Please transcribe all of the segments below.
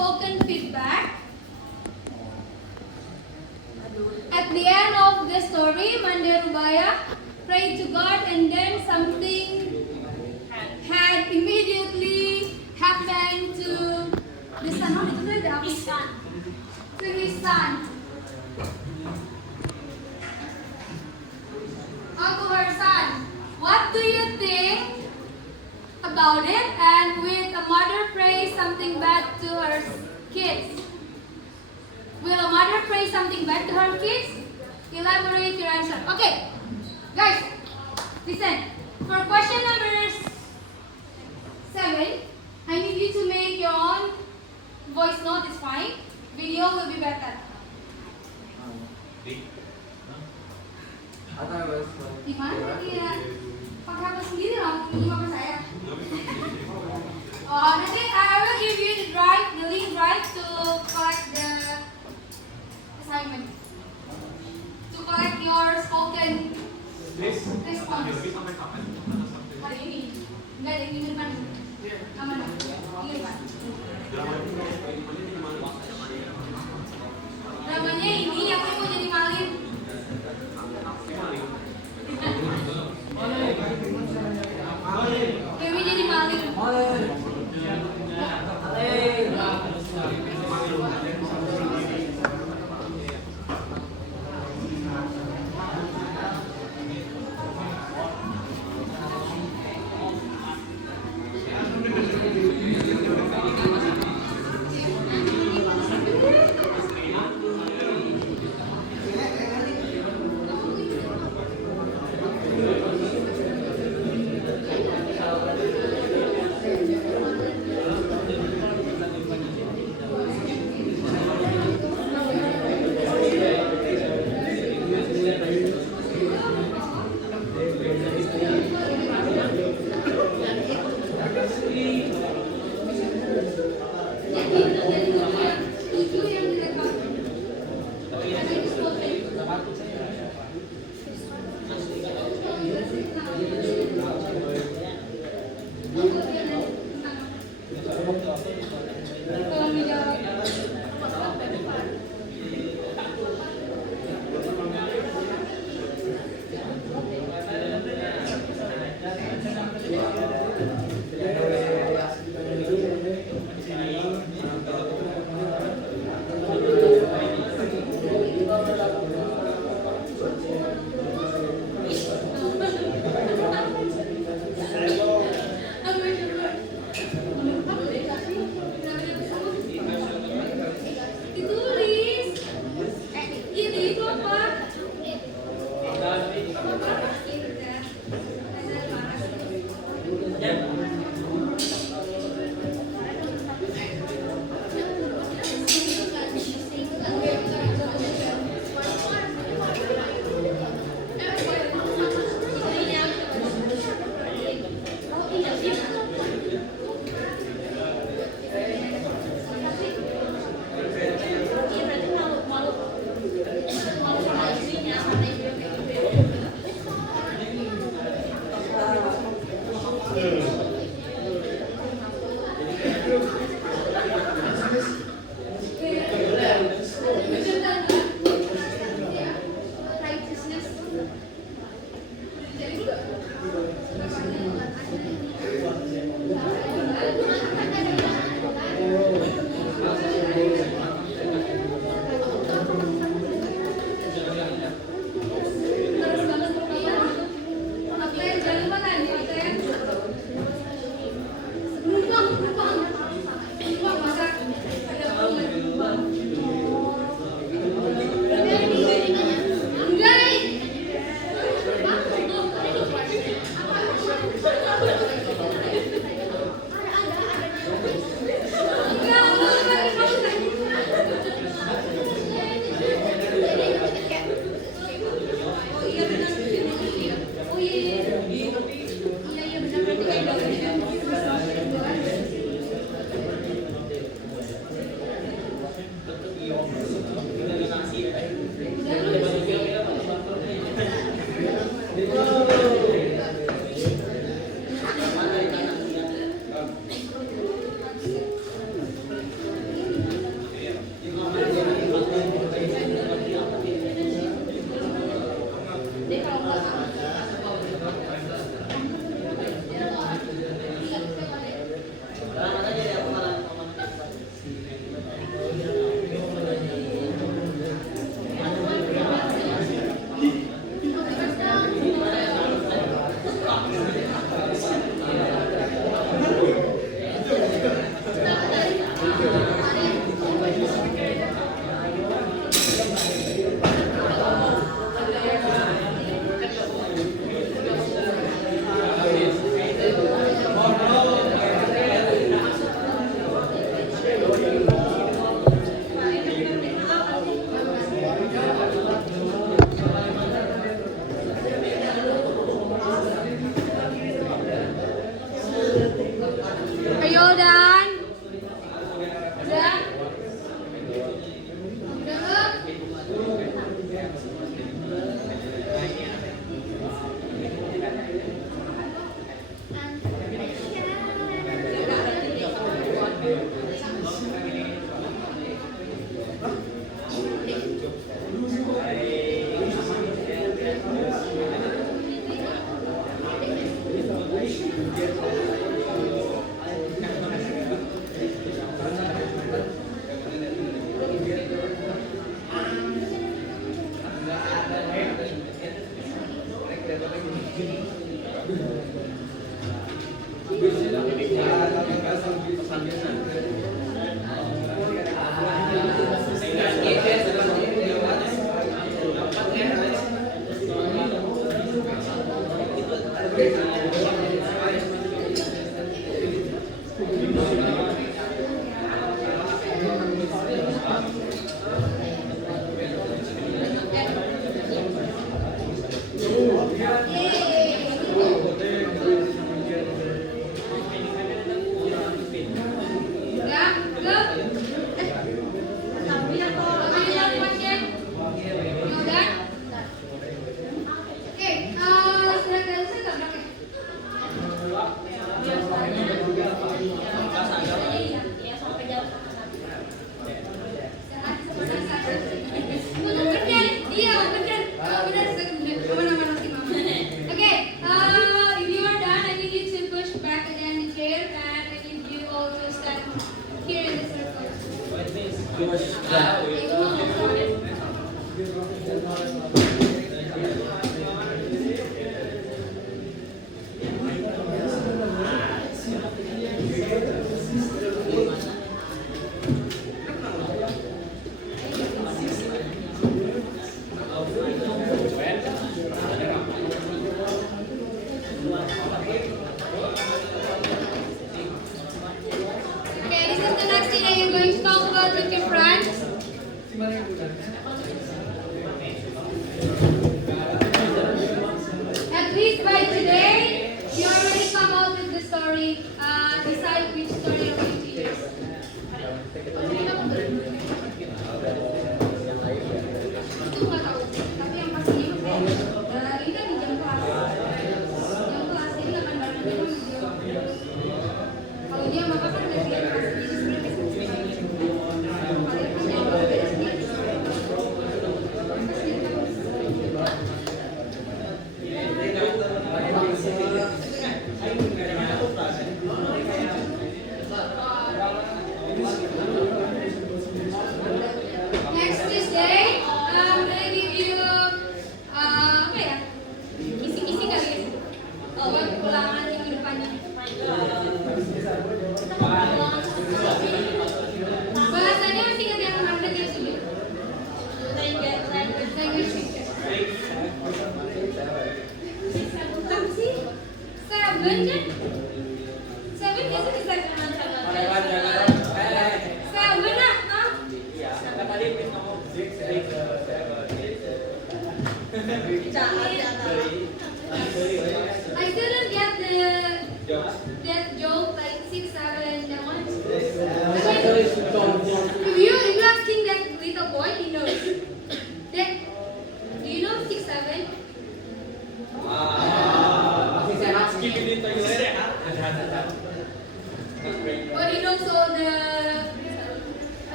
spoken feedback. At the end of the story, Manda Rubaya prayed to God, and then something had immediately happened to the son. To his son. Or to her son. What do you think about it? And will a mother pray something bad to her kids? Will a mother pray something bad to her kids? Elaborate your answer. Okay, guys, listen. For question number 7, I need you to make your own voice note. Is fine. Video will be better. Gimana dia? Pakai apa sendiri lah, punya apa saya? Oh, nanti I will give you the link drive to collect the assignment, to collect your spoken response. Hari ini enggak ada yang minggu depan. Aman dong, minggu depan. Namanya ini yang mau jadi maling. Dewi jadi maling.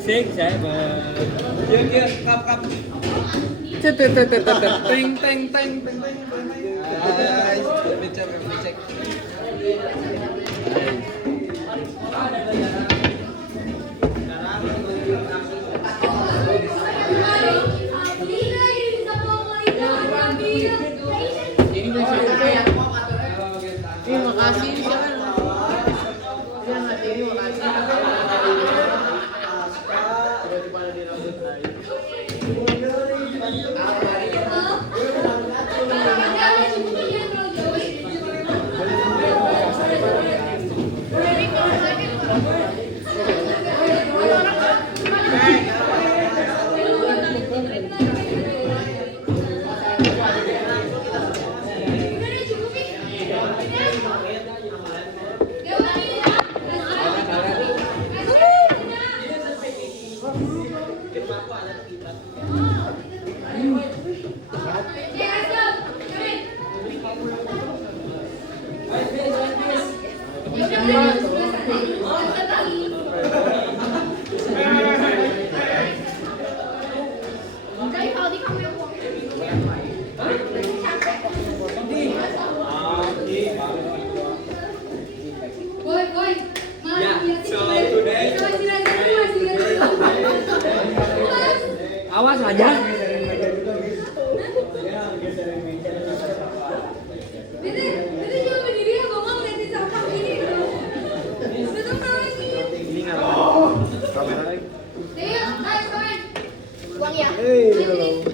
Six, seven. Kia, kap. Teng. Guys, let me check. Makasih siapa? Ini makasih. Awas aja.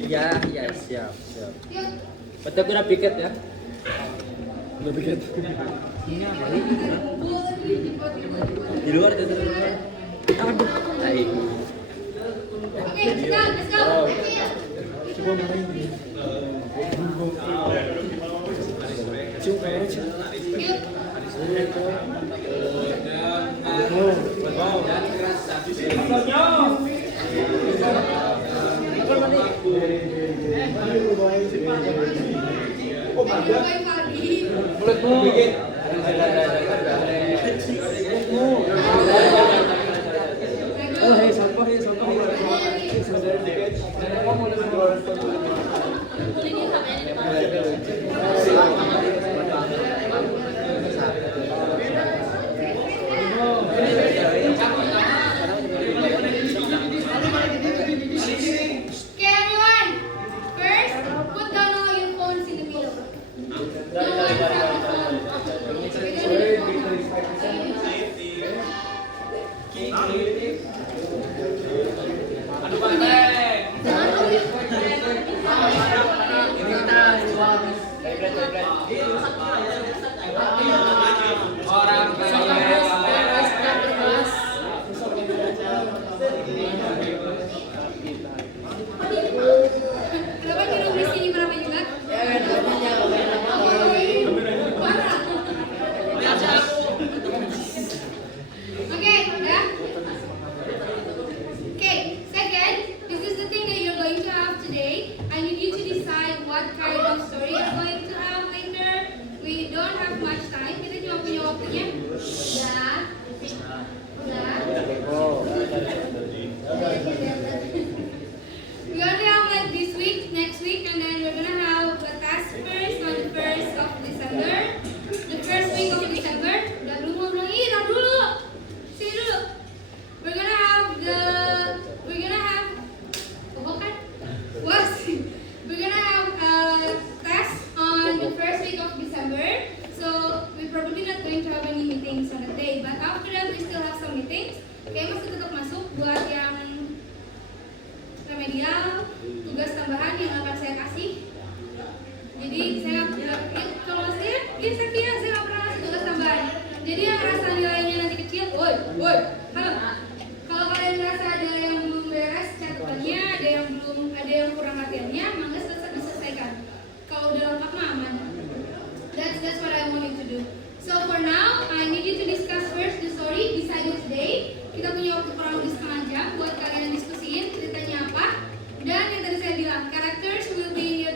Ya, siap. Betul udah piket ya. Udah piket. Di luar itu. Aduh. Baik. Okay, let's go. Coba main. Dan yang tadi saya bilang, characters will be in your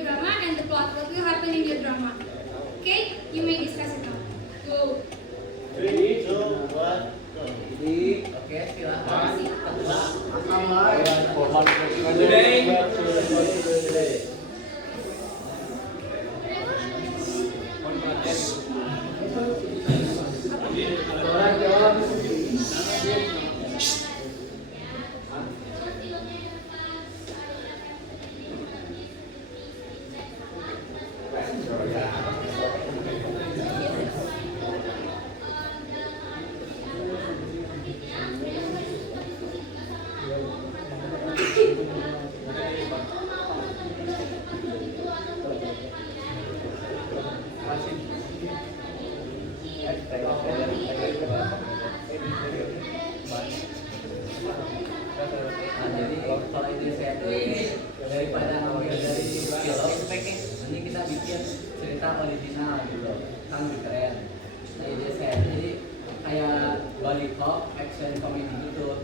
action komedi gitu.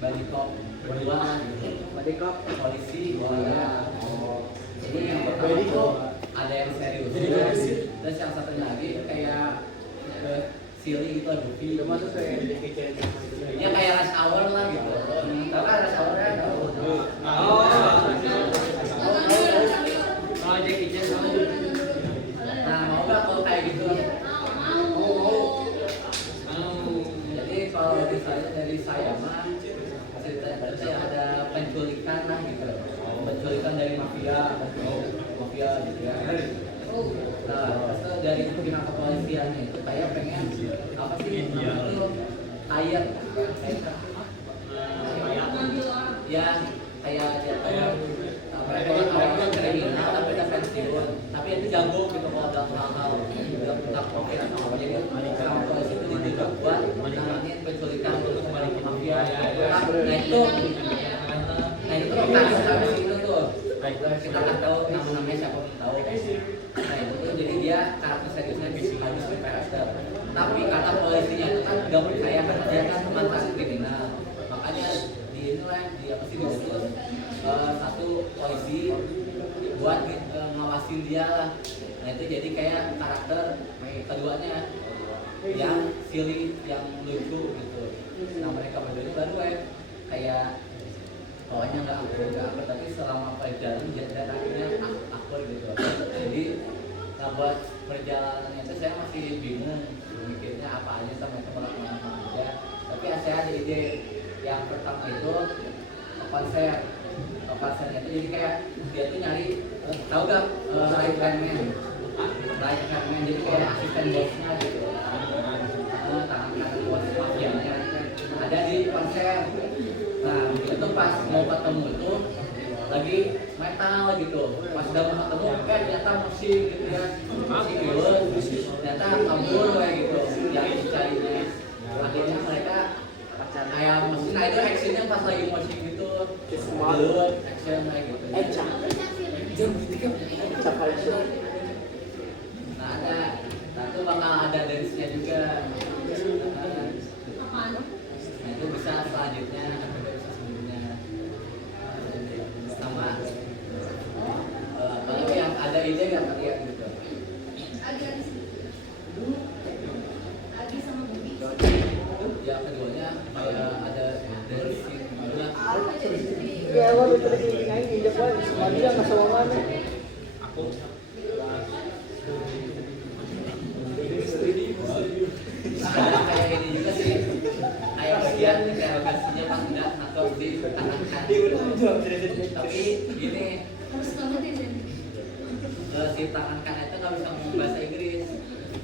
Body cop berdua gitu. Body cop. Polisi dua. Jadi yang pertama tuh ada yang serius, terus yang satunya lagi kayak silly gitu, goofy. Cuma tuh kayak Jackie Chan. Ya kayak rush hour lah gitu. Tahu kan rush hour kan? Oh, Jackie Chan sama. Nah, mau nggak kalau kayak gitu? Jadi kalau misalnya dari saya mah ceritanya itu ya ada penculikan lah gitu. Penculikan dari mafia gitu ya. Nah, terus dari pihak kepolisiannya itu kayak pengen apa sih itu kayak ya kayak mereka awalnya kriminal tapi udah pensiun, tapi itu jago gitu kalau dalam hal-hal tentang covid atau apa, jadi sama polisi itu ditunjuk buat menangani penculikan untuk kembali ke mafia. Nah itu lokasi habis itu tuh kita nggak tahu namanya siapa pun tahu. Nah itu tuh jadi dia karakter seriusnya bisa bagus karakter, tapi kata polisinya itu kan nggak percaya karena dia kan mantan kriminal, makanya di inilah di apa sih disebut satu polisi buat ngawasin dia lah. Nah itu jadi kayak karakter keduanya yang silly, yang lucu gitu. Nah mereka berdua baru kayak pokoknya nggak akur, tapi selama perjalanan dan akhirnya akur gitu. Jadi nah buat perjalanannya itu saya masih bingung mikirnya apa aja sama teman-teman aja. Tapi saya ada ide yang pertama itu konsernya itu jadi kayak dia tuh nyari tahu gak right hand man, jadi kayak asisten bosnya gitu. Tangan kanan bos mafianya ada di konser. Nah itu pas mau ketemu itu lagi metal gitu, pas udah mau ketemu ternyata musik gitu ya, musik gitu, ternyata kabur kayak gitu yang dicarinya. Akhirnya mereka kayak mesin, nah itu actionnya pas lagi musik gitu, gelut action kayak gitu. Nah ada, nah itu bakal ada dance-nya juga. Nah itu bisa selanjutnya, bisa sebelumnya. Sama kalau yang ada ide nggak kalian gitu? Yang keduanya kayak ada dance juga. Ya, waktu itu lagi ngain di Jepang, dia nggak sama mana. Ada kayak ini juga sih, kayak bagian interogasinya pas udah atau di tangan. Tapi gini, si tangan kanan itu nggak bisa ngomong bahasa Inggris,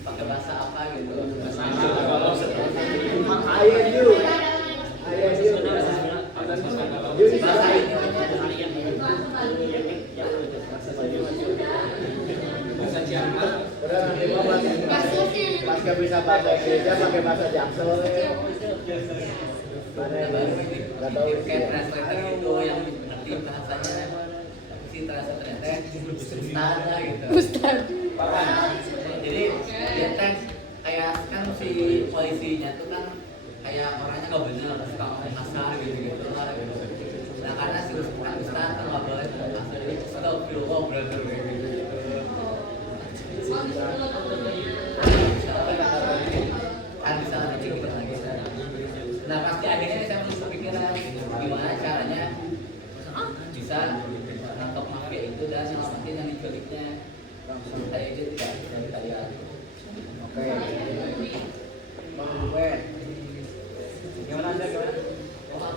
pakai bahasa apa gitu? Bahasa Pas gak bisa bahasa Inggrisnya pakai bahasa Jaksel. baru ini kayak translator gitu yang ngerti bahasanya. Tapi si translatornya Ustaz lah gitu. Jadi dia kan kayak kan si polisinya tuh kan kayak orangnya nggak bener, suka ngomong kasar gitu lah gitu. Nah karena si Ustaz kan nggak boleh ngomong kasar, jadi astagfirullah brother gitu. Kan bisa nanti kita lagi. Nah pasti akhirnya saya mulai kepikiran gimana caranya bisa nangkep mafia itu dan selamatin yang diculiknya. Saya itu tidak dari kalian. Oke. Bang Ruben. Gimana Anda gimana? Oh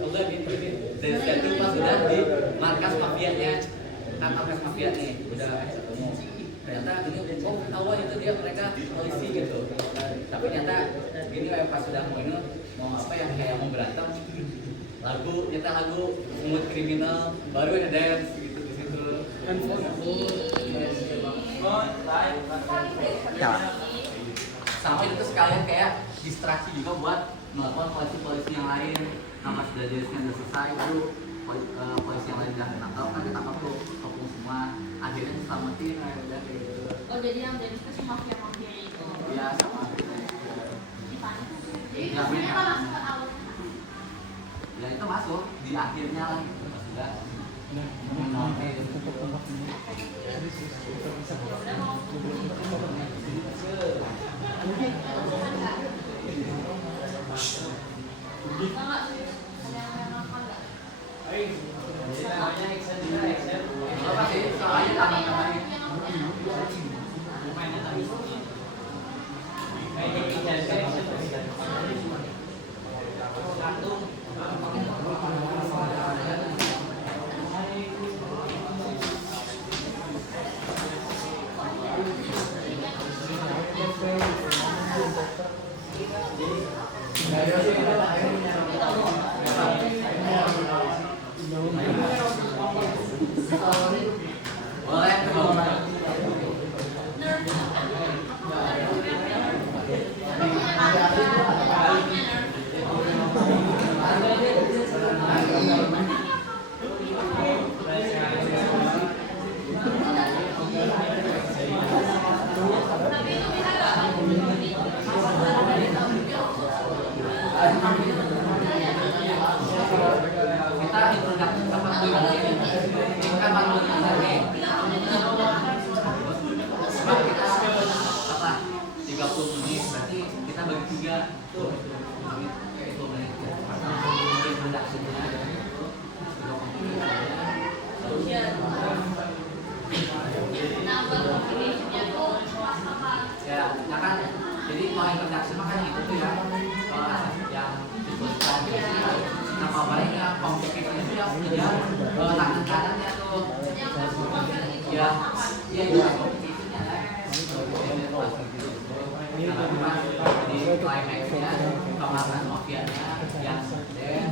enggak gitu. Dari situ pas sudah di markas mafianya, kan markas mafia nih udah ketemu. Ternyata ini ketahuan itu dia mereka polisi gitu. Tapi ternyata gini pas sudah mau apa yang kayak mau berantem, ternyata lagu Smooth Criminal baru ada dance gitu di situ. Sama itu sekalian kayak distraksi juga buat melakukan polisi-polisi yang lain. Nah pas sudah udah selesai itu polisi yang lain udah ketangkap kan ketangkap tuh kopung semua, akhirnya diselamatin udah kayak gitu. Oh jadi yang dance itu mafia itu. Ya sama. Nggak beda Boleh tuh. Kita introduksi apa tuh ini? Kan baru nih. Sebab kita apa 30 menit berarti kita bagi 3 tuh 10 menit introduksinya ya, nah kan jadi mau introduksi mah kan itu tuh ya yang dituliskan nama baiknya kompetitifnya itu yang tangan kanannya tuh ya itu kompetitifnya di climaxnya kemarin mafianya yang dan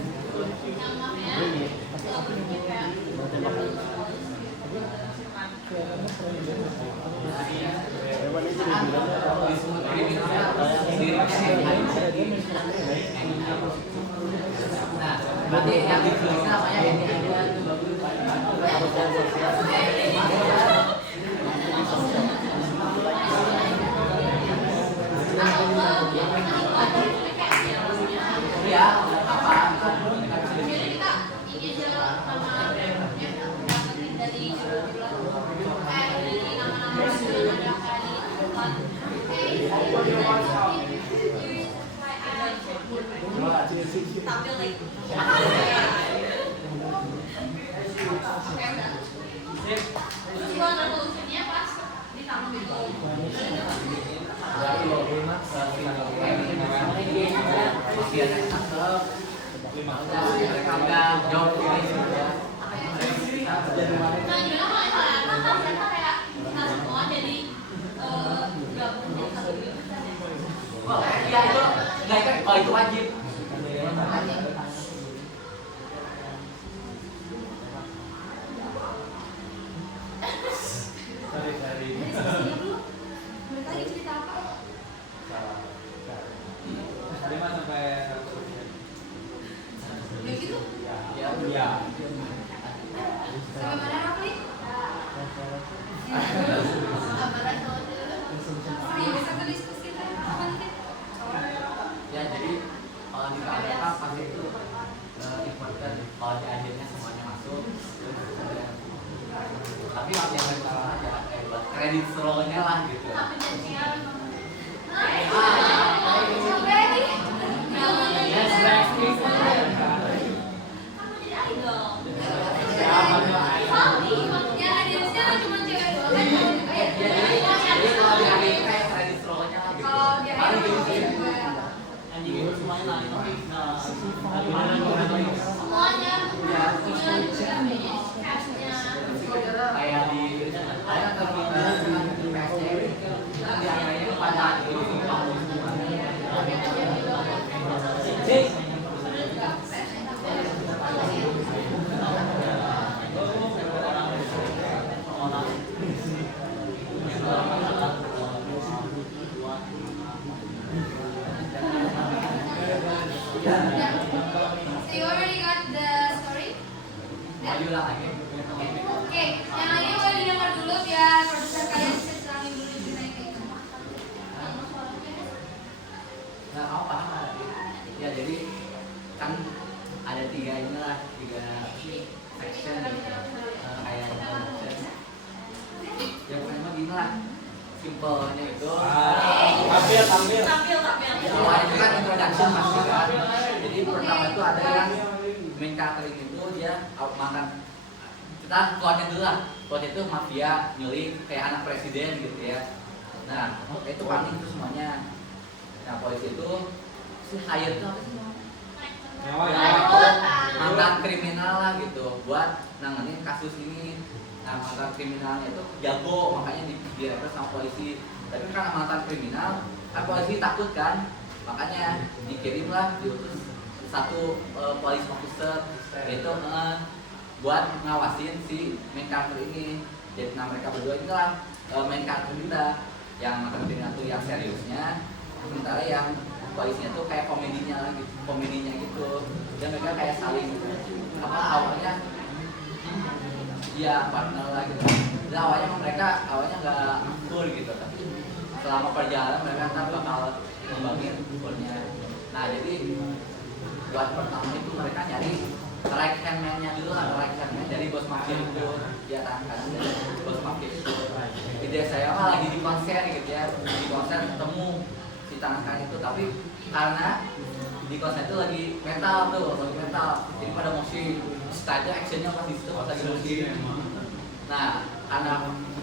nah, berarti yang ditulisnya namanya ini ada itu ya apa ya itu nggak kan kalau itu wajib ya jadi kalau di KPK pasti itu important kalau di akhirnya semuanya masuk tapi masih ada salah aja buat kredit scrollnya lah gitu kayak di ada So you already got the story? Oke, yang lainnya boleh didengar dulu biar produser kalian bisa selangin dulu ceritanya kayak gimana. Nah, kamu paham nggak? Ya jadi kan ada tiga section kayak introduction. Yang pertama gini lah, simpelnya itu. Tampil. Awalnya itu kan introduction pasti kan. Jadi pertama itu ada yang main catering itu dia makan Nah, plotnya dulu lah. Plot itu mafia nyulik kayak anak presiden gitu ya. Nah, itu panik itu semuanya. Nah, polisi itu si hire itu apa sih? Mantan kriminal lah gitu buat nanganin kasus ini. Nah, mantan kriminalnya itu jago, makanya direkrut sama polisi. Tapi karena mantan kriminal, kan polisi takut kan, makanya dikirimlah diutus satu police officer itu buat ngawasin si main karakter ini. Jadi nah mereka berdua inilah main karakter kita, yang mantan kriminal tuh yang seriusnya, sementara yang polisinya tuh kayak komedinya gitu. Dan mereka kayak saling awalnya dia partner lah gitu. Dan awalnya nggak full gitu, tapi selama perjalanan mereka kan bakal ngembangin fullnya. Nah jadi buat pertama itu mereka nyari right hand man-nya dulu lah, right hand man dari bos mafia itu, ya kan dari bos mafia itu. Ide saya lagi di konser gitu ya, di konser ketemu si tangan kanan itu, tapi karena di konser itu lagi metal, jadi pada musik, setelah itu actionnya pas di situ pas lagi musik. Nah karena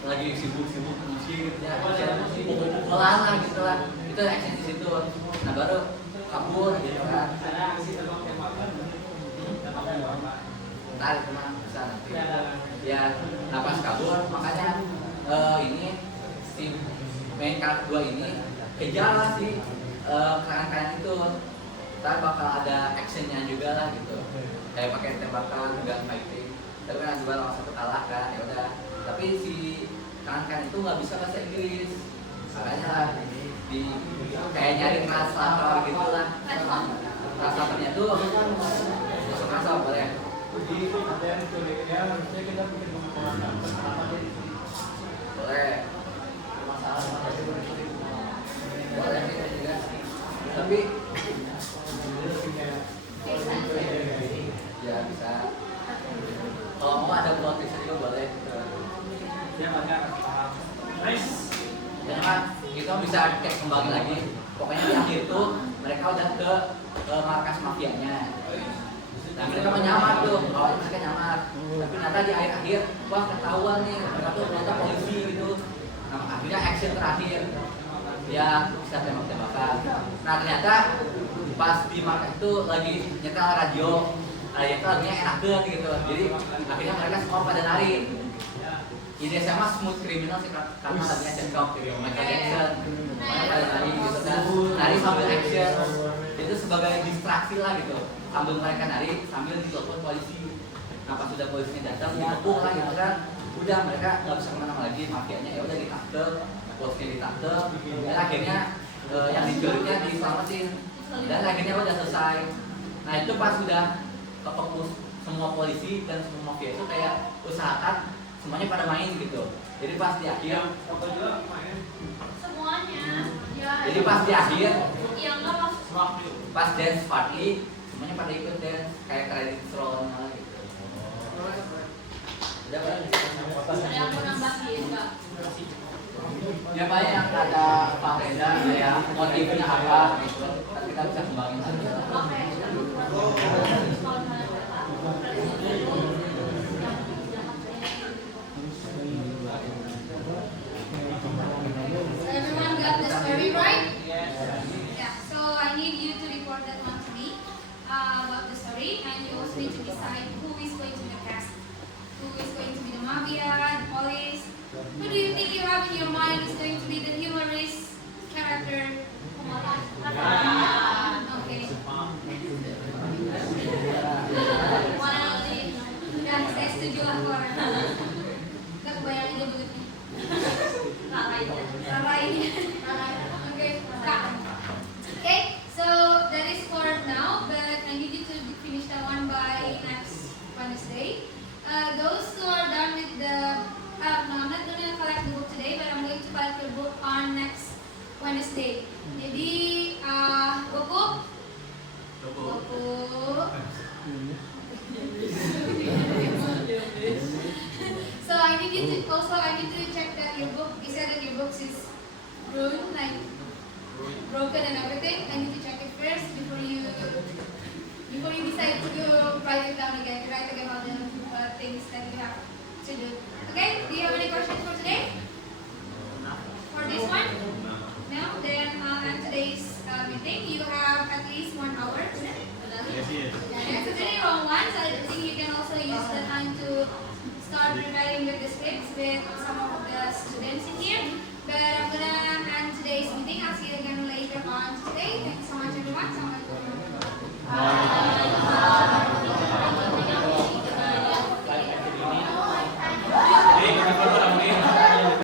lagi sibuk musik gitu ya, pukul-pukulan lah gitu lah, itu action di situ. Nah baru kabur gitu kan. Tarik kemana bisa nanti. Ya, nah pas kabur makanya ini si main karakter 2 ini kejar lah si kalian itu. Ntar bakal ada actionnya juga lah gitu. Kayak pakai tembakan, gun fighting. Tapi kan juga langsung kalah kan, ya udah. Tapi si kanan itu nggak bisa bahasa Inggris, makanya lah di kayak nyari translator gitu lah. Translatornya tuh masuk asal boleh. Boleh. Boleh juga. Tapi ya bisa. Kalau mau ada plot twist juga boleh. Nice. Ya kan, kita bisa cek kembali lagi. Pokoknya di akhir tuh mereka udah ke markas mafianya. Nah mereka menyamar tuh, awalnya mereka nyamar. Tapi ternyata di akhir, wah ketahuan nih, mereka tuh ternyata polisi gitu. Nah akhirnya action terakhir, dia bisa tembak-tembakan. Nah ternyata pas di markas itu lagi nyetel radio, itu lagunya enak banget gitu. Jadi akhirnya mereka semua pada nari. Ide sama smooth criminal sih karena lagunya cocok gitu, Michael Jackson. Mereka pada nari gitu kan, nari sambil action. Itu sebagai distraksi lah gitu. Sambil mereka nari, sambil ditelepon polisi. Nah pas sudah polisinya datang, dikepung lah gitu kan. Udah mereka nggak bisa kemana lagi, mafianya ya udah ditangkep, polisinya ditangkep. Dan akhirnya yang diculiknya diselamatin. Dan akhirnya udah selesai. Nah itu pas sudah kefokus semua polisi dan semua mafia itu kayak usahakan semuanya pada main gitu. Jadi pas di akhir Semuanya. Ya. Jadi pas di akhir, Yang nggak pas dance party, semuanya pada ikut dance kayak credit roll-nya gitu. Udah Pak? ada yang mau nambahin nggak? Ya Pak yang kata Pak Reza kayak motifnya apa gitu. Tapi kita bisa kembangin lagi. Oke. So everyone got the story right? Yeah. So I need you to report that one to me about the story, and you also need to decide who is going to be the cast, who is going to be the mafia, the police. Who do you think you have in your mind is going to be the humorous character? Okay. Ya, saya setuju lah orang. Nggak kebayang aja begitu. Rarainya. Oke, Kak. Okay, so that is for now, but I need you to finish that one by next Wednesday. Those who are done with the, no, I'm not going to collect the book today, but I'm going to collect your book on next Wednesday. Jadi, buku. So I need you to check that your book, you said that your books is ruined, like broken and everything. I need to check it first before you decide to write it down again, to write again all the things that you have to do. Okay, do you have any questions for today? For this one? No? Then on today's meeting, you have at least 1 hour. Yes, yes. Yeah, so today on one, so I think you can also use the time to start preparing with the scripts with some of the students in here. But I'm gonna end today's meeting. I'll see you again later on today. Thanks so much.